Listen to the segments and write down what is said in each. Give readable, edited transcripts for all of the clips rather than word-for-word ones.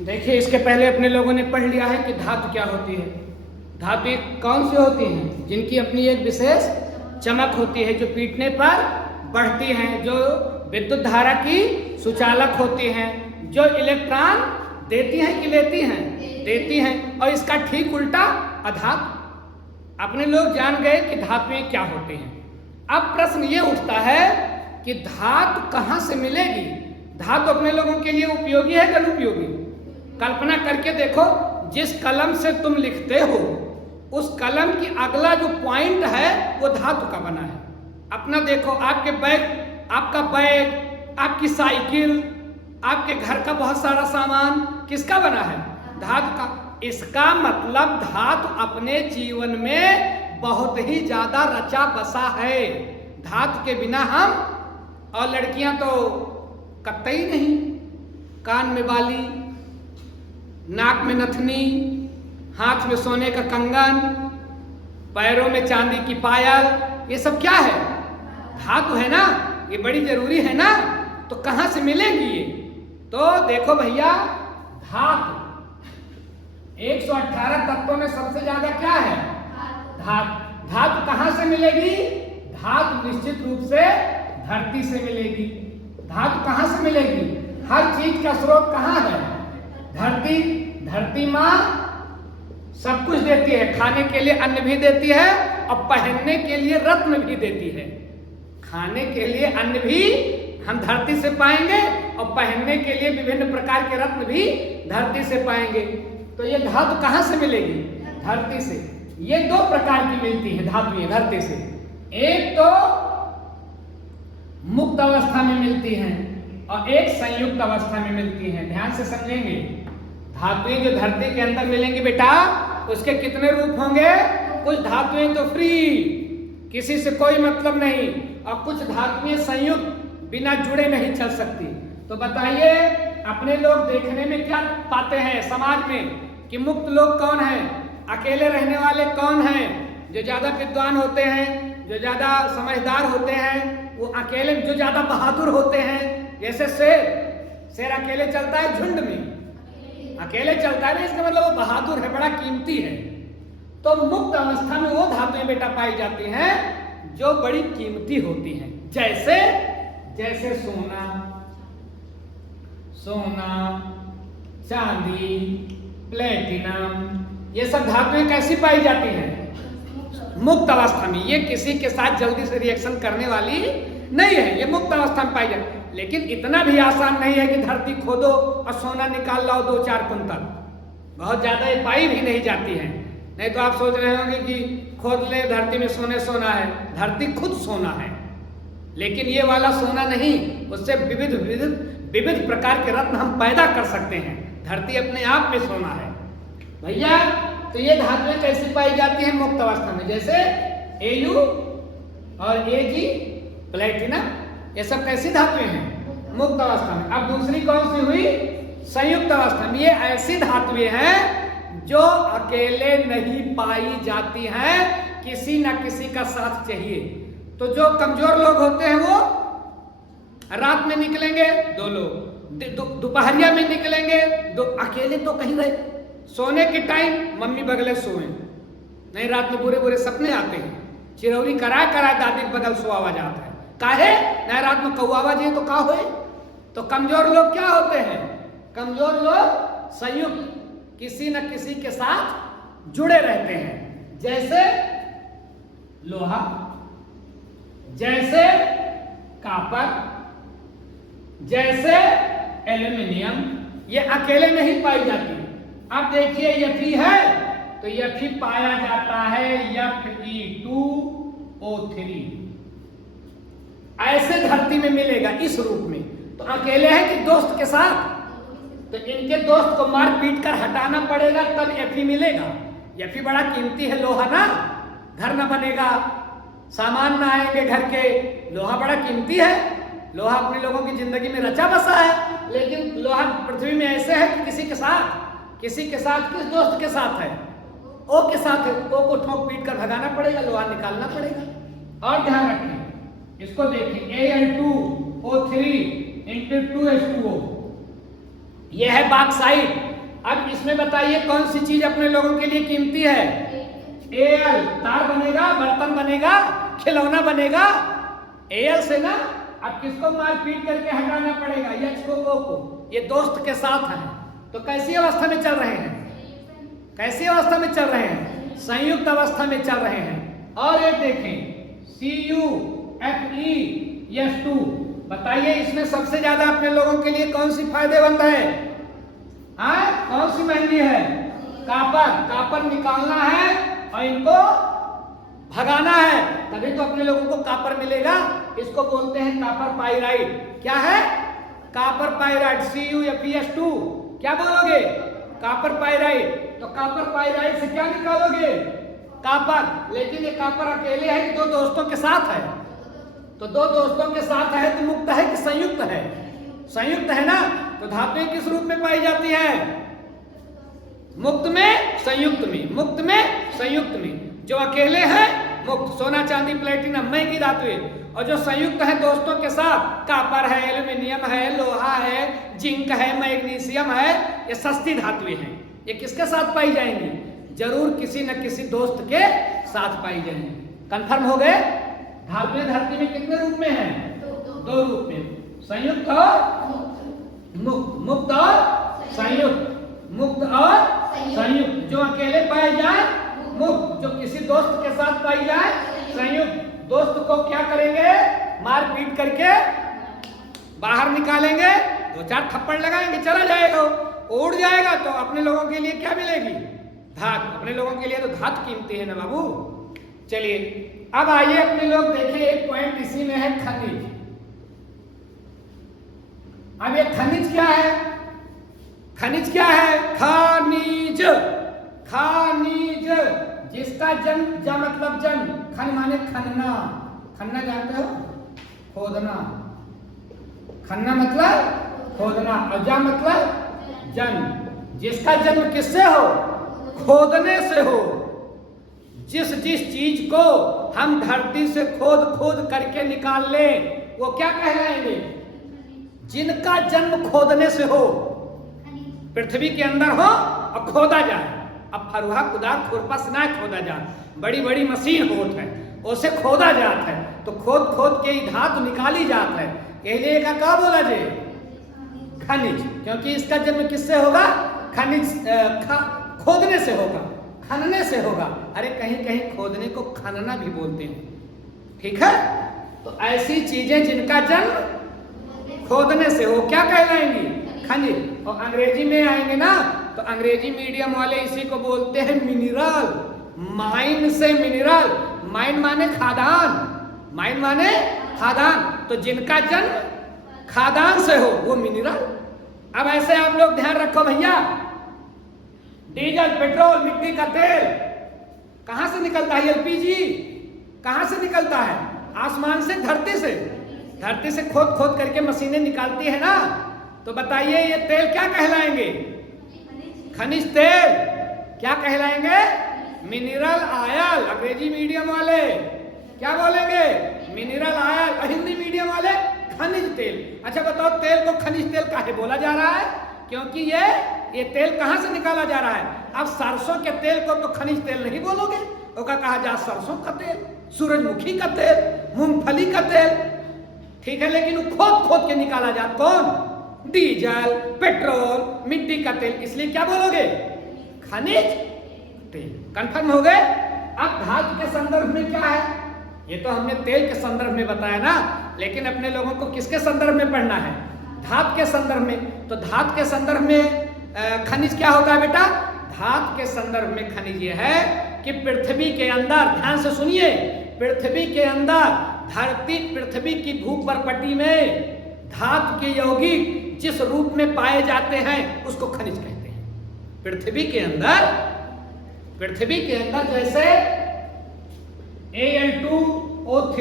देखिए, इसके पहले अपने लोगों ने पढ़ लिया है कि धातु क्या होती है। धातु कौन सी होती हैं? जिनकी अपनी एक विशेष चमक होती है, जो पीटने पर बढ़ती हैं, जो विद्युत धारा की सुचालक होती हैं, जो इलेक्ट्रॉन देती हैं कि लेती हैं? देती हैं। और इसका ठीक उल्टा अधातु। अपने लोग जान गए कि धातुएं क्या होती हैं। अब प्रश्न ये उठता है कि धातु कहाँ से मिलेगी? धातु अपने लोगों के लिए उपयोगी है कि अनुपयोगी? कल्पना करके देखो, जिस कलम से तुम लिखते हो उस कलम की अगला जो पॉइंट है वो धातु का बना है। अपना देखो, आपका बैग, आपकी साइकिल, आपके घर का बहुत सारा सामान किसका बना है? धातु का। इसका मतलब धातु अपने जीवन में बहुत ही ज्यादा रचा बसा है। धातु के बिना हम, और लड़कियां तो कतई नहीं, कान में बाली, नाक में नथनी, हाथ में सोने का कंगन, पैरों में चांदी की पायल, ये सब क्या है? धातु है ना। ये बड़ी जरूरी है ना। तो कहां से मिलेंगी ये? तो देखो भैया, धातु 118 तत्वों में सबसे ज्यादा क्या है? धातु। धातु कहां से मिलेगी? धातु निश्चित रूप से धरती से मिलेगी। धातु कहां से मिलेगी? हर चीज का स्रोत कहां है? धरती। धरती माँ सब कुछ देती है। खाने के लिए अन्न भी देती है और पहनने के लिए रत्न भी देती है। खाने के लिए अन्न भी हम धरती से पाएंगे और पहनने के लिए विभिन्न प्रकार के रत्न भी धरती से पाएंगे। तो ये धातु कहां से मिलेगी? धरती से। ये दो प्रकार की मिलती है धातुएं धरती से। एक तो मुक्त अवस्था में मिलती हैं और एक संयुक्त अवस्था में मिलती हैं। ध्यान से समझेंगे। धातुएं जो धरती के अंदर मिलेंगी बेटा, उसके कितने रूप होंगे? कुछ धातुएं तो फ्री, किसी से कोई मतलब नहीं, और कुछ धातुएं संयुक्त, बिना जुड़े नहीं चल सकती। तो बताइए, अपने लोग देखने में क्या पाते हैं समाज में कि मुक्त लोग कौन हैं? अकेले रहने वाले कौन हैं? जो ज्यादा विद्वान होते हैं, जो ज्यादा समझदार होते हैं, वो अकेले, जो ज्यादा बहादुर होते हैं। जैसे शेर अकेले चलता है झुंड में, अकेले चलता है, इसका मतलब वो बहादुर है, बड़ा कीमती है। तो मुक्त अवस्था में वो धातुएं बेटा पाई जाती हैं जो बड़ी कीमती होती हैं। जैसे सोना, चांदी, प्लेटिनम, ये सब धातुएं कैसी पाई जाती हैं? मुक्त अवस्था में। ये किसी के साथ जल्दी से रिएक्शन करने वाली नहीं है, ये मुक्त अवस्था में पाई जाती है। लेकिन इतना भी आसान नहीं है कि धरती खोदो और सोना निकाल लाओ 2-4 कुंतल। बहुत ज्यादा ये पाई भी नहीं जाती है। नहीं तो आप सोच रहे होंगे कि खोद ले, धरती में सोना है। धरती खुद सोना है, लेकिन ये वाला सोना नहीं। उससे विविध प्रकार के रत्न हम पैदा कर सकते हैं। धरती अपने आप में सोना है भैया। तो ये धातुएं कैसी पाई जाती हैं? मुक्त अवस्था में। जैसे Au और Ag, प्लेटिनम, ये सब कैसी धातुएं हैं? मुक्त अवस्था में। अब दूसरी कौन सी हुई? संयुक्त अवस्था में। ये ऐसी धातुएं हैं जो अकेले नहीं पाई जाती हैं, किसी ना किसी का साथ चाहिए। तो जो कमजोर लोग होते हैं वो रात में निकलेंगे 2 लोग, दोपहरिया में निकलेंगे 2, अकेले तो कहीं रहे। सोने के टाइम मम्मी बगले सोए, नहीं रात में बुरे सपने आते हैं। चिरौरी करा दादी के बगल सो आवाज आता है। काहे? नहीं रात में कौआ जी तो का होए। तो कमजोर लोग क्या होते हैं? कमजोर लोग संयुक्त, किसी न किसी के साथ जुड़े रहते हैं। जैसे लोहा, जैसे कॉपर, जैसे एल्यूमिनियम, ये अकेले नहीं पाई जाती। अब देखिए Fe है तो Fe पाया जाता है Fe2O3। ऐसे धरती में मिलेगा इस रूप में। तो अकेले है कि दोस्त के साथ? तो इनके दोस्त को मार पीट कर हटाना पड़ेगा तब Fe मिलेगा। Fe बड़ा कीमती है लोहा ना। घर ना बनेगा, सामान ना आएंगे घर के, लोहा बड़ा कीमती है। लोहा अपने लोगों की जिंदगी में रचा बसा है। लेकिन लोहा पृथ्वी में ऐसे है कि किस दोस्त के साथ है? ओ के साथ है। ओ को ठोक पीट कर भगाना पड़ेगा, लोहा निकालना पड़ेगा। और ध्यान रखें, इसको देखें, Al2O3 × 2H2O, यह है बॉक्साइट। अब इसमें बताइए कौन सी चीज अपने लोगों के लिए कीमती है? एल। तार बनेगा, बर्तन बनेगा, खिलौना बनेगा एल से ना। अब किसको मारपीट करके हटाना पड़ेगा? एच को, ओ को। ये दोस्त के साथ है, तो कैसी अवस्था में चल रहे हैं? कैसी अवस्था में चल रहे हैं? संयुक्त अवस्था में चल रहे हैं। और एक देखें CuFeS2, बताइए इसमें सबसे ज्यादा अपने लोगों के लिए कौन सी फायदेमंद है? कौन सी महंगी है? कापर। कापर निकालना है और इनको भगाना है, तभी तो अपने लोगों को कापर मिलेगा। इसको बोलते हैं कापर पाइराइड। क्या है? Copper pyrite. CuFeS2 क्या बोलोगे? Copper pyrite. तो कापर पाइराइड से क्या निकालोगे? कापर। लेकिन ये कापर अकेले है कि दो दोस्तों के साथ है? तो दो दोस्तों के साथ है तो मुक्त है कि संयुक्त है? संयुक्त है ना। तो धातुएं किस रूप में पाई जाती है? मुक्त में, संयुक्त में। मुक्त में, संयुक्त में। जो अकेले हैं मुक्त, सोना चांदी प्लेटिनम मय की धातुएं, और जो संयुक्त है दोस्तों के साथ, कापर है, एल्यूमिनियम है, लोहा है, जिंक है, मैग्नीशियम है, ये सस्ती धातुएं हैं। ये किसके साथ पाई जाएंगी? जरूर किसी न किसी दोस्त के साथ पाई जाएंगी। कंफर्म हो गए? धातुएं धरती में कितने रूप में हैं? दो रूप में, संयुक्त और मुक्त। मुक्त और संयुक्त। मुक्त और संयुक्त। जो अकेले पाए जाए मुक्त, जो किसी दोस्त के साथ पाई जाए संयुक्त। दोस्त को क्या करेंगे? मार पीट करके बाहर निकालेंगे, दो चार थप्पड़ लगाएंगे, चला जाएगा, उड़ जाएगा। तो अपने लोगों के लिए क्या मिलेगी? धात। अपने लोगों के लिए तो धात कीमती है ना बाबू। चलिए अब आइए अपने लोग देखें, एक पॉइंट इसी में है खनिज। अब ये खनिज क्या है? खनिज क्या है? खनिज। खनिज जिसका जन्म, जा मतलब जन्म, खन माने खनना। खनना जानते हो? खोदना। खनना मतलब खोदना, और जा मतलब जन्म। जिसका जन्म किससे हो? खोदने से हो। जिस जिस चीज को हम धरती से खोद खोद करके निकाल लें वो क्या कहलाएंगे? जिनका जन्म खोदने से हो। पृथ्वी के अंदर हो और खोदा जाए। अब फरुहा कुदार खुरपा से ना खोदा जाए, बड़ी बड़ी मशीन होत है, उसे खोदा जात है। तो खोद खोद के ही धातु निकाली जात है। कहलिए का क्या बोला जे? खनिज। क्योंकि इसका जन्म किससे होगा? खनिज। खोदने से होगा, खनने से होगा। अरे कहीं कहीं खोदने को खनना भी बोलते हैं, ठीक है। तो ऐसी चीजें जिनका जन्म खोदने से हो क्या कहलाएंगी? खनिज। और अंग्रेजी में आएंगे ना तो अंग्रेजी मीडियम वाले इसी को बोलते हैं मिनरल। माइन से मिनरल। माइन माने खादान, माइन माने खादान। तो जिनका जन्म खादान से हो वो मिनरल। अब ऐसे आप लोग ध्यान रखो भैया, डीजल, पेट्रोल, मिट्टी का तेल कहां से निकलता है? एलपीजी कहां से निकलता है? आसमान से, धरती से। धरती से खोद खोद करके मशीनें निकालती है ना। तो बताइए ये तेल क्या कहलाएंगे? खनिज तेल। क्या कहलाएंगे? Mineral oil. अंग्रेजी मीडियम वाले क्या बोलेंगे? Mineral oil. और हिंदी मीडियम वाले खनिज तेल। अच्छा बताओ, तेल को खनिज तेल काहे बोला जा रहा है? क्योंकि ये तेल कहां से निकाला जा रहा है? अब सरसों के तेल को तो खनिज तेल नहीं बोलोगे, उसका कहा जा सरसों का तेल, सूरजमुखी का तेल, मूंगफली का तेल, ठीक है। लेकिन वो खोद खोद के निकाला जाता कौन? डीजल, पेट्रोल, मिट्टी का तेल। इसलिए क्या बोलोगे? खनिज तेल। कंफर्म हो गए? अब धातु के संदर्भ में क्या है? ये तो हमने तेल के संदर्भ में बताया ना, लेकिन अपने लोगों को किसके संदर्भ में पढ़ना है? धातु के संदर्भ में। तो धातु के संदर्भ में खनिज क्या होगा बेटा? धातु के संदर्भ में खनिज ये है कि पृथ्वी के अंदर, ध्यान से सुनिए, पृथ्वी के अंदर, धरती पृथ्वी की भूपर्पटी में धातु के यौगिक जिस रूप में पाए जाते हैं उसको खनिज कहते हैं। पृथ्वी के अंदर जैसे Al2O3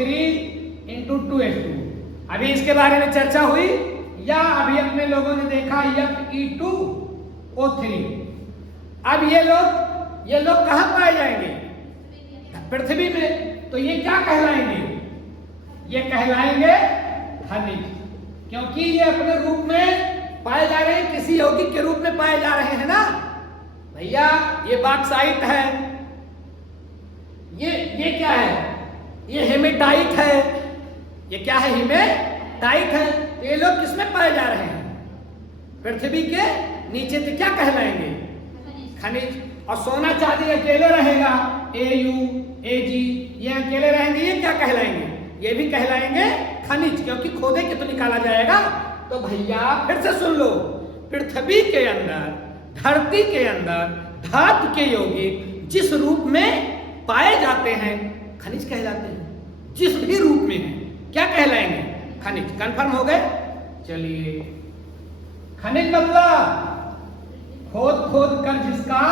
× 2H2, अभी इसके बारे में चर्चा हुई, या अभी अपने लोगों ने देखा Fe2O3। अब ये लोग कहां पाए जाएंगे? पृथ्वी में। तो ये क्या कहलाएंगे? ये कहलाएंगे खनिज, क्योंकि ये अपने रूप में पाए जा रहे हैं, किसी यौगिक के रूप में पाए जा रहे हैं ना भैया। ये बॉक्साइट है, ये क्या है, ये हेमेटाइट है, ये क्या है, हेमेटाइट है। ये लोग किसमें पाए जा रहे हैं, पृथ्वी के नीचे। तो क्या कहलाएंगे, खनिज। और सोना चांदी अकेले रहेगा, Au Ag ये अकेले रहेंगे, ये क्या कहलाएंगे, ये भी कहलाएंगे खनिज, क्योंकि खोदे के तो निकाला जाएगा। तो भैया फिर से सुन लो, पृथ्वी के अंदर, धरती के अंदर धातु के यौगिक जिस रूप में पाए जाते हैं खनिज कहलाते हैं। जिस भी रूप में है क्या कहलाएंगे, खनिज। कंफर्म हो गए। चलिए, खनिज मतलब खोद खोद कर जिसका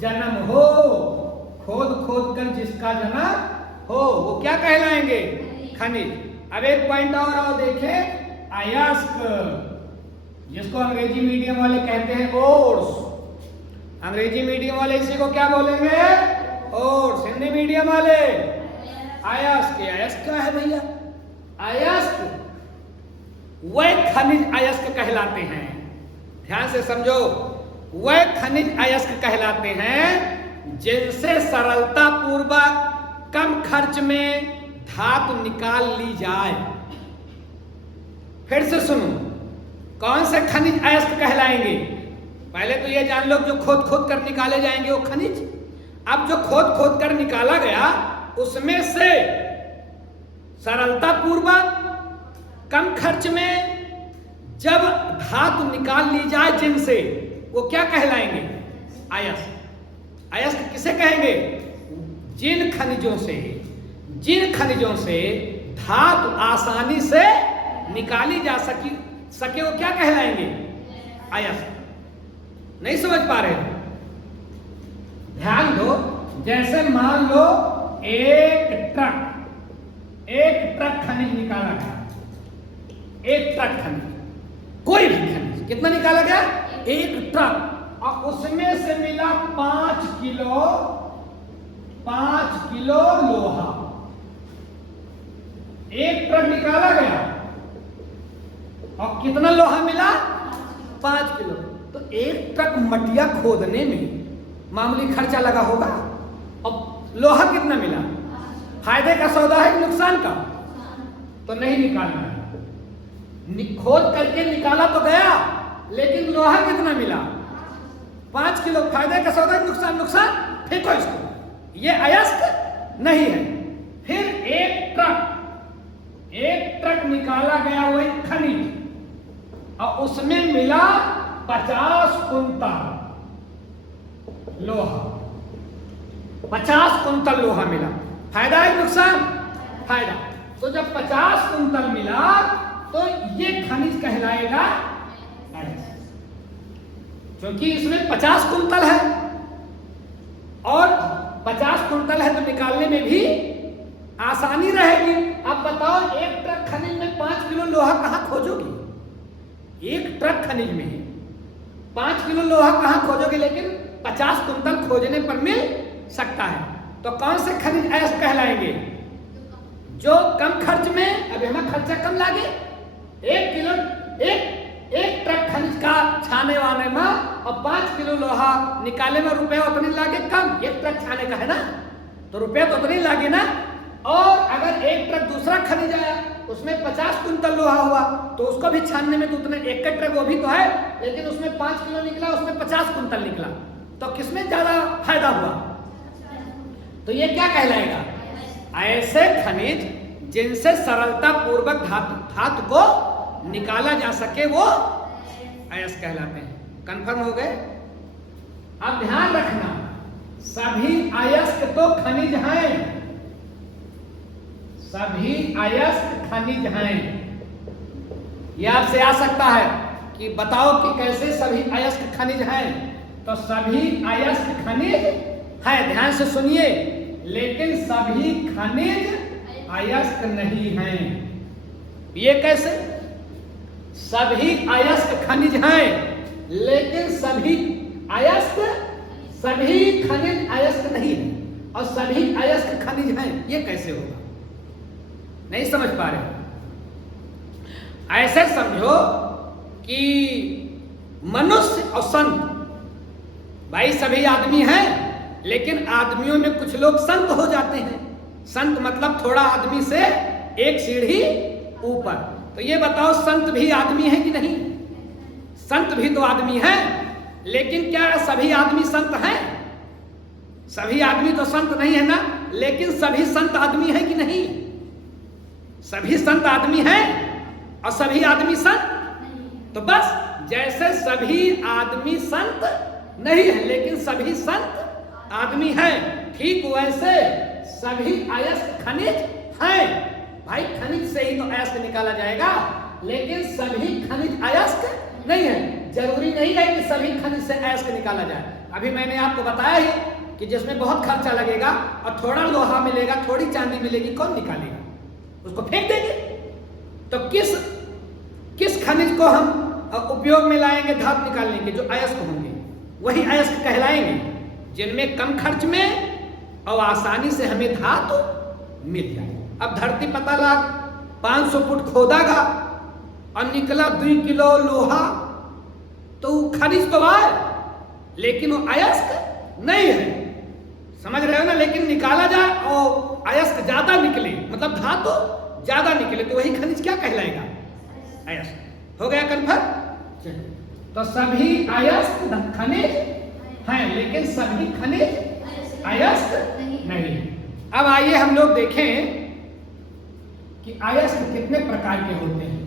जन्म हो, खोद खोद कर जिसका जन्म हो, वो क्या कहलाएंगे, खनिज। अब एक पॉइंट और आओ देखें, अयस्क, जिसको अंग्रेजी मीडियम वाले कहते हैं ओर्स। अंग्रेजी मीडियम वाले इसी को क्या बोलेंगे, ओर्स। हिंदी मीडियम वाले अयस्क। अयस्क क्या है भैया, अयस्क वह खनिज अयस्क कहलाते हैं। ध्यान से समझो, वह खनिज अयस्क कहलाते हैं जिनसे सरलता पूर्वक कम खर्च में धातु निकाल ली जाए। फिर से सुनो, कौन से खनिज अयस्क कहलाएंगे। पहले तो ये जान लो, जो खोद खोद कर निकाले जाएंगे वो खनिज। अब जो खोद खोद कर निकाला गया उसमें से सरलता पूर्वक कम खर्च में जब धातु निकाल ली जाए जिनसे, वो क्या कहलाएंगे, अयस्क। अयस्क किसे कहेंगे, जिन खनिजों से धातु आसानी से निकाली जा सके वो क्या कहलाएंगे, अयस्क। नहीं समझ पा रहे, ध्यान दो। जैसे मान लो एक ट्रक खनिज निकाला गया, एक ट्रक खनिज, कोई भी खनिज कितना निकाला गया, एक ट्रक, और उसमें से मिला 5 किलो लोहा। एक ट्रक निकाला गया और कितना लोहा मिला, 5 किलो। तो एक ट्रक मटिया खोदने में मामूली खर्चा लगा होगा, और लोहा कितना मिला, फायदे का सौदा है कि नुकसान का, तो नहीं निकालना है। खोद करके निकाला तो गया, लेकिन लोहा कितना मिला, 5 किलो। फायदे का सौदा, नुकसान, फेंको इसको, ये अयस्क नहीं है। फिर एक ट्रक निकाला गया वही खनिज, और उसमें मिला 50 कुंतल लोहा। 50 कुंतल लोहा मिला, फायदा है नुकसान, फायदा। तो जब 50 कुंतल मिला तो ये खनिज कहलाएगा अयस्क, क्योंकि इसमें 50 कुंतल है, और 50 कुंतल है तो निकालने में भी आसानी रहेगी। अब बताओ, एक ट्रक खनिज में 5 किलो लोहा कहां खोजोगे, एक ट्रक खनिज में 5 किलो लोहा कहां खोजोगे, लेकिन 50 कुंतल खोजने पर मिल सकता है। तो कौन से खनिज अयस्क कहलाएंगे, जो कम खर्च में, अब हमें खर्चा कम लागे, एक ट्रक खनिज का छाने वाने में और 5 किलो लोहा निकाले में रुपया उतने लागे कम। एक ट्रक छाने का है ना, तो रुपया तो उतने लागे ना। और अगर एक ट्रक दूसरा खनिज आया, उसमें 50 कुंतल लोहा हुआ, तो उसको भी छानने में तो उतने, एक का ट्रक वो भी तो है, लेकिन उसमें 5 किलो निकला, उसमें 50 कुंतल निकला, तो किसमें ज्यादा फायदा हुआ, तो ये क्या कहलाएगा, ऐसे खनिज जिनसे सरलता पूर्वक धातु को निकाला जा सके वो अयस्क कहलाते हैं। कंफर्म हो गए। अब ध्यान रखना, सभी अयस्क तो खनिज हैं, सभी अयस्क खनिज हैं। यह आपसे आ सकता है कि बताओ कि कैसे सभी अयस्क खनिज हैं, तो सभी अयस्क खनिज हैं, ध्यान से सुनिए, लेकिन सभी खनिज अयस्क नहीं हैं। ये कैसे, सभी अयस्क खनिज हैं, लेकिन सभी खनिज अयस्क नहीं है, और सभी अयस्क खनिज हैं, ये कैसे होगा, नहीं समझ पा रहे। ऐसे समझो कि मनुष्य और संत, भाई सभी आदमी हैं, लेकिन आदमियों में कुछ लोग संत हो जाते हैं। संत मतलब थोड़ा आदमी से एक सीढ़ी ऊपर। तो ये बताओ, संत भी आदमी है कि नहीं? संत भी तो आदमी है, लेकिन क्या सभी आदमी संत हैं? सभी आदमी तो संत नहीं है ना, लेकिन सभी संत आदमी है कि नहीं? सभी संत आदमी हैं और सभी आदमी संत? तो बस जैसे सभी आदमी संत नहीं है, लेकिन सभी संत आदमी हैं, ठीक वैसे सभी अयस्क खनिज हैं। भाई खनिज से ही तो अयस्क निकाला जाएगा, लेकिन सभी खनिज अयस्क नहीं है। जरूरी नहीं है कि सभी खनिज से अयस्क निकाला जाए। अभी मैंने आपको बताया ही कि जिसमें बहुत खर्चा लगेगा और थोड़ा लोहा मिलेगा, थोड़ी चांदी मिलेगी, कौन निकालेगा? उसको फेंक देंगे। तो किस खनिज को हम उपयोग में लाएंगे धातु निकालने के? जो अयस्क होंगे वही अयस्क कहलाएंगे, जिनमें कम खर्च में और आसानी से हमें धातु मिल जाए। अब धरती पता लाख 500 फुट खोदागा और निकला 2 किलो लोहा, तो खनिज तो आए, लेकिन वो अयस्क नहीं है। समझ रहे हो ना? लेकिन निकाला जाए और अयस्क ज्यादा निकले, मतलब धातु ज्यादा निकले, तो वही खनिज क्या कहलाएगा? अयस्क। हो गया कन्फर्म? तो सभी अयस्क खनिज हैं, लेकिन सभी खनिज अयस्क नहीं। अब आइए हम लोग देखें कि अयस्क कितने प्रकार के होते हैं।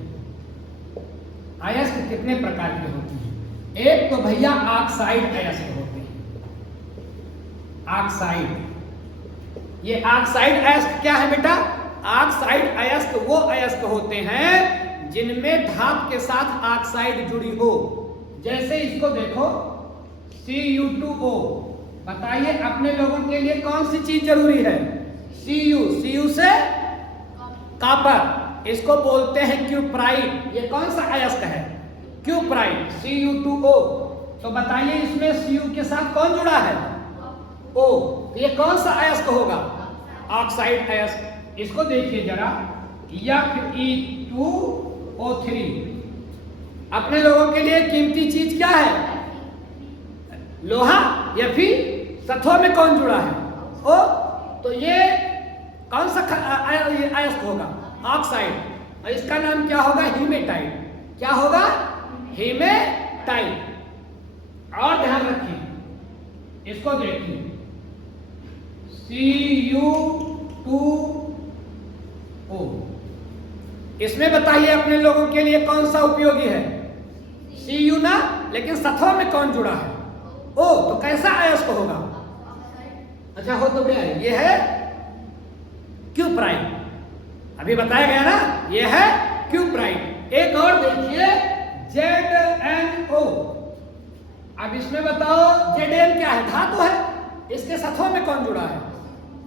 अयस्क कितने प्रकार के होते हैं? एक तो भैया ऑक्साइड अयस्क होते हैं। ऑक्साइड, ये ऑक्साइड अयस्क क्या है बेटा? ऑक्साइड अयस्क वो अयस्क होते हैं जिनमें धातु के साथ ऑक्साइड जुड़ी हो। जैसे इसको देखो, Cu2O। बताइए अपने लोगों के लिए कौन सी चीज जरूरी है? Cu से कॉपर, इसको बोलते हैं क्यूप्राइड। ये कौन सा अयस्क है? क्यूप्राइड, Cu2O। तो बताइए इसमें Cu के साथ कौन जुड़ा है? O। ये कौन सा अयस्क होगा? ऑक्साइड अयस्क। इसको देखिए जरा, Fe2O3। अपने लोगों के लिए कीमती चीज क्या है? लोहा या फिर सथों में कौन जुड़ा है? ओ। तो ये कौन सा अयस्क होगा? ऑक्साइड। और इसका नाम क्या होगा? हीमेटाइट। क्या होगा? हीमेटाइट। और ध्यान रखिए, इसको देखिए, Cu2O। इसमें बताइए अपने लोगों के लिए कौन सा उपयोगी है? Cu ना, लेकिन सथों में कौन जुड़ा है? O। तो कैसा अयस्क होगा? अच्छा हो तो गया, ये है क्यूप्राइड। अभी बताया गया ना, ये है क्यूप्राइड। एक और देखिए, ZnO। अब इसमें बताओ Zn क्या है? धातु है, इसके सथों में कौन जुड़ा है?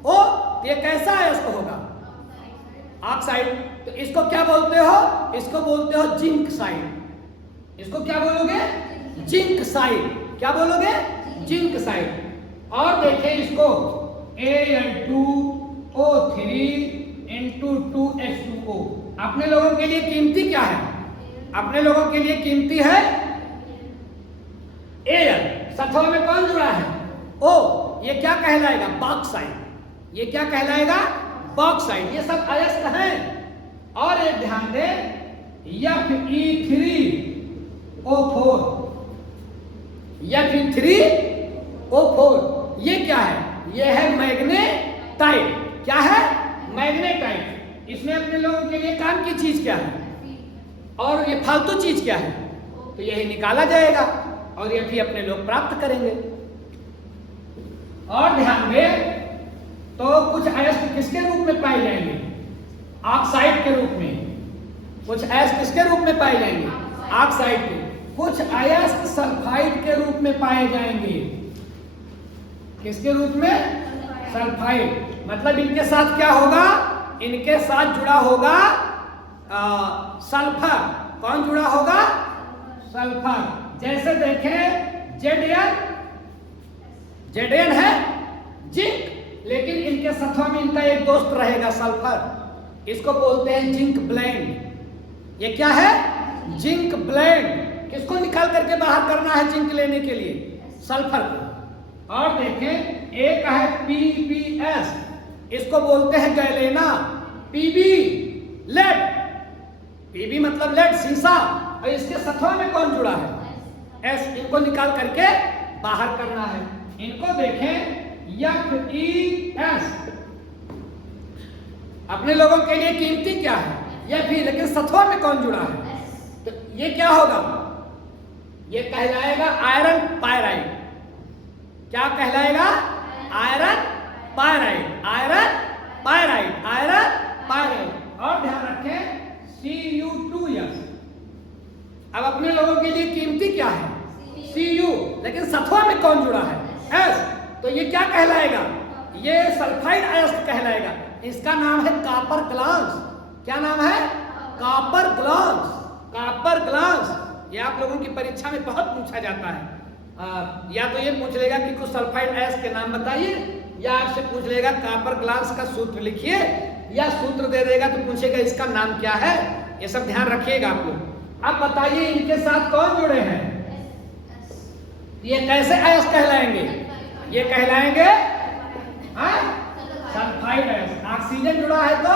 O। ये कैसा अयस्क होगा? ऑक्साइड। तो इसको क्या बोलते हो? इसको बोलते हो जिंक साइड। इसको क्या बोलोगे? Zinc side. क्या बोलोगे? Zinc side. और देखें इसको, Al2O3 अपने लोगों के लिए कीमती क्या है? अपने लोगों के लिए कीमती है Al। सथों में कौन जुड़ा है? O। ये क्या कहलाएगा? बॉक्साइड। ये क्या कहलाएगा? बॉक्साइड। ये सब अयस्क हैं। और एक ध्यान दें, Fe3O4। Fe3O4 ये क्या है? ये है मैग्नेटाइट। क्या है? मैग्नेटाइट। इसमें अपने लोगों के लिए काम की चीज क्या है? और ये फालतू चीज क्या है? तो यही निकाला जाएगा और ये भी अपने लोग प्राप्त करेंगे। और ध्यान दें, तो कुछ अयस्क किसके रूप में पाए जाएंगे? ऑक्साइड के रूप में। कुछ अयस्क किसके रूप में पाए जाएंगे? ऑक्साइड के। कुछ अयस्क सल्फाइड के रूप में पाए जाएंगे। किसके रूप में? सल्फाइड। मतलब इनके साथ क्या होगा? इनके साथ जुड़ा होगा सल्फर। कौन जुड़ा होगा? सल्फर। जैसे देखें Zn है जिंक, लेकिन इनके सथों में इनका एक दोस्त रहेगा सल्फर। इसको बोलते हैं जिंक ब्लेंड। ये क्या है? Zinc blende. किसको निकाल करके बाहर करना है जिंक लेने के लिए? सल्फर को। और देखें एक है PbS, इसको बोलते हैं गैलेना। Pb लेड, Pb मतलब लेड शीशा, और इसके सथवा में कौन जुड़ा है? S। इनको निकाल करके बाहर करना है। इनको देखें FeS, अपने लोगों के लिए कीमती क्या है? यह भी, लेकिन सथवा में कौन जुड़ा है? तो ये क्या होगा? ये कहलाएगा आयरन पायराइड। क्या कहलाएगा? Iron pyrite, iron pyrite, iron pyrite. और ध्यान रखें Cu2S, अब अपने लोगों के लिए कीमती क्या है? Cu, लेकिन सथवा में कौन जुड़ा है? S। तो ये क्या कहलाएगा? ये सल्फाइड अयस्क कहलाएगा। इसका नाम है कॉपर ग्लास। क्या नाम है? Copper glass, copper glass. ये आप लोगों की परीक्षा में बहुत पूछा जाता है। या तो ये पूछ लेगा कि कुछ सल्फाइड अयस्क के नाम बताइए, या आपसे पूछ लेगा कॉपर ग्लास का सूत्र लिखिए, या सूत्र दे देगा तो पूछेगा इसका नाम क्या है। ये सब ध्यान रखिएगा आप लोग। अब बताइए इनके साथ कौन जुड़े हैं? ये कैसे अयस्क कहलाएंगे? ये कहलाएंगे सल्फाइड अयस्क। ऑक्सीजन जुड़ा है तो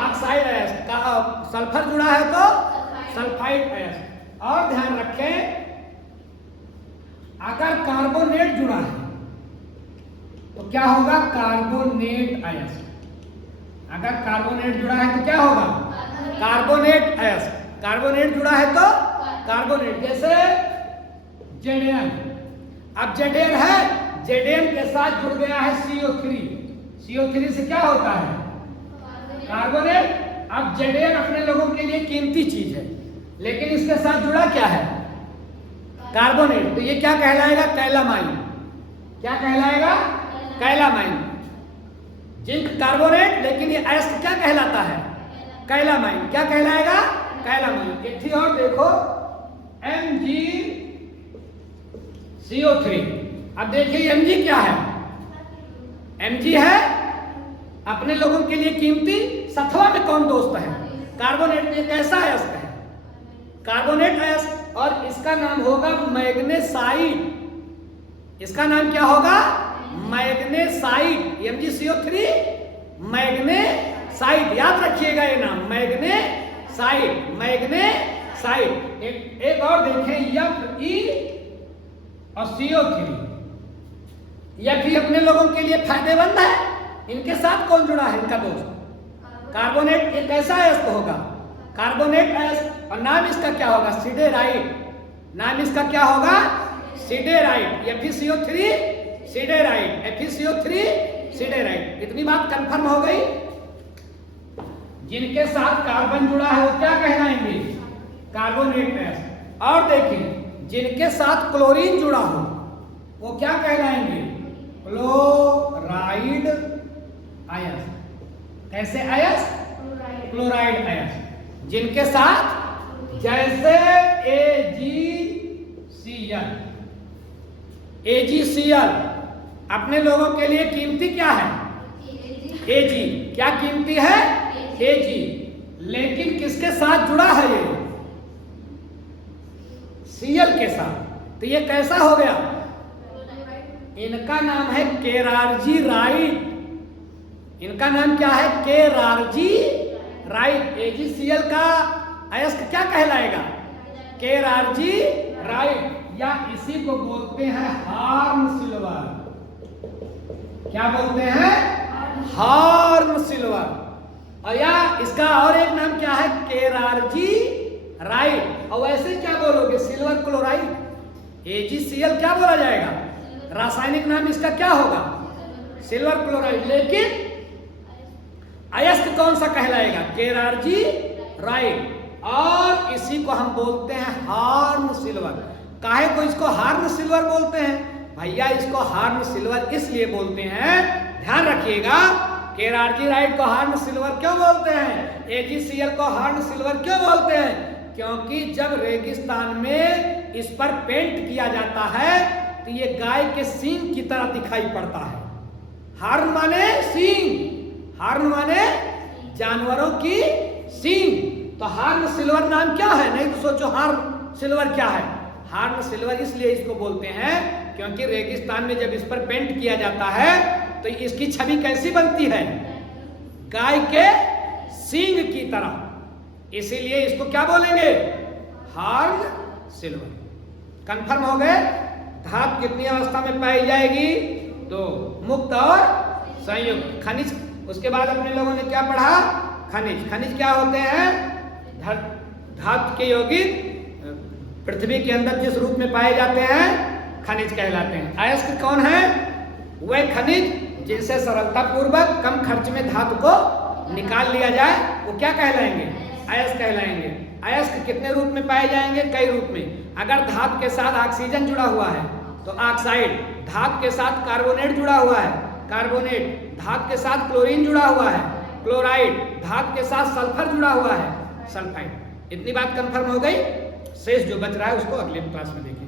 ऑक्साइड अयस्क, सल्फर जुड़ा है तो सल्फाइड अयस्क। और ध्यान रखें अगर कार्बोनेट जुड़ा है तो क्या होगा? कार्बोनेट अयस्क। अगर कार्बोनेट जुड़ा है तो क्या होगा? कार्बोनेट अयस्क। कार्बोनेट जुड़ा है तो कार्बोनेट, जैसे Zn। अब Zn है, Zn के साथ जुड़ गया है CO3। CO3 से क्या होता है? कार्बोनेट। अब Zn अपने लोगों के लिए कीमती चीज है, लेकिन इसके साथ जुड़ा क्या है? कार्बोनेट। तो ये क्या कहलाएगा? कैलामाइन। क्या कहलाएगा? कैलामाइन। जिंक कार्बोनेट, लेकिन ये अयस्क क्या कहलाता है? कैलामाइन। क्या कहलाएगा? कैलामाइन। एक थी और देखो MgCO3। अब देखिए Mg क्या है? Mg है अपने लोगों के लिए कीमती। सथवा में कौन दोस्त है? कार्बोनेट। में कैसा अयस्क है? कार्बोनेट अयस्क। और इसका नाम होगा मैग्नेसाइड। इसका नाम क्या होगा? मैग्नेसाइड। MgCO3 मैग्नेसाइड। याद रखिएगा ये नाम, मैग्नेसाइड, मैग्नेसाइड। एक और देखें Fe और CO3। यह भी अपने लोगों के लिए फायदेमंद है। इनके साथ कौन जुड़ा है? इनका दोस्त कार्बोनेट। ये कैसा अयस्क होगा? कार्बोनेट अयस्क। और नाम इसका क्या होगा? सिडेराइड। नाम इसका क्या होगा? सिडेराइड। FeCO3 सिडेराइड, FeCO3 सिडेराइड। इतनी बात कंफर्म हो गई। जिनके साथ कार्बन जुड़ा है वो क्या कहलाएंगे? कार्बोनेट अयस्क। और देखिए जिनके साथ क्लोरीन जुड़ा हो वो क्या कहलाएंगे? क्लोराइड अयस्क। कैसे अयस्क? क्लोराइड अयस्क। जिनके साथ जैसे AgCl अपने लोगों के लिए कीमती क्या है? Ag। क्या कीमती है? Ag। लेकिन किसके साथ जुड़ा है ये? Cl के साथ। तो ये कैसा हो गया? इनका नाम है केरार्जीराइड। इनका नाम क्या है? केरार्जीराइड। AgCl का अयस्क क्या कहलाएगा? केरार्जीराइड। या इसी को बोलते हैं हार्न सिल्वर। क्या बोलते हैं? Horn silver. और या इसका और एक नाम क्या है? केरार्जीराइड। और वैसे क्या बोलोगे? Silver chloride. AgCl क्या बोला जाएगा? रासायनिक नाम इसका क्या होगा? Silver chloride. लेकिन अयस्क कौन सा कहलाएगा? केरार्जीराइड। और इसी को हम बोलते हैं हार्न सिल्वर। काहे को इसको हार्न सिल्वर बोलते हैं? भैया इसको हार्न सिल्वर इसलिए बोलते हैं, ध्यान रखिएगा, केरार्जीराइड को हार्न सिल्वर क्यों बोलते हैं? AgCl को हार्न सिल्वर क्यों बोलते हैं? क्योंकि जब रेगिस्तान में इस पर पेंट किया जाता है तो ये गाय के सींग की तरह दिखाई पड़ता है। हार्न माने सींग, हार्न माने जानवरों की सींग। तो हार्न सिल्वर नाम क्या है? नहीं तो सोचो हार्न सिल्वर क्या है। हार्न सिल्वर इसलिए इसको बोलते हैं क्योंकि रेगिस्तान में जब इस पर पेंट किया जाता है तो इसकी छवि कैसी बनती है? गाय के सींग की तरह। इसीलिए इसको क्या बोलेंगे? Horn silver. कंफर्म हो गए? धातु कितनी अवस्था में पाई जाएगी? तो मुक्त और संयुक्त। खनिज, उसके बाद अपने लोगों ने क्या पढ़ा? खनिज। खनिज क्या होते हैं? धातु के यौगिक पृथ्वी के अंदर जिस रूप में पाए जाते हैं खनिज कहलाते हैं। अयस्क कौन है? वह खनिज जिनसे सरलता पूर्वक कम खर्च में धातु को निकाल लिया जाए, वो क्या कहलाएंगे? अयस्क कहलाएंगे। अयस्क कितने रूप में पाए जाएंगे? कई रूप में। अगर धातु के साथ ऑक्सीजन जुड़ा हुआ है तो ऑक्साइड, धातु के साथ कार्बोनेट जुड़ा हुआ है कार्बोनेट, धातु के साथ क्लोरीन जुड़ा हुआ है क्लोराइड, धातु के साथ सल्फर जुड़ा हुआ है सल्फाइड। इतनी बात कंफर्म हो गई। शेष जो बच रहा है उसको अगले क्लास में देखेंगे।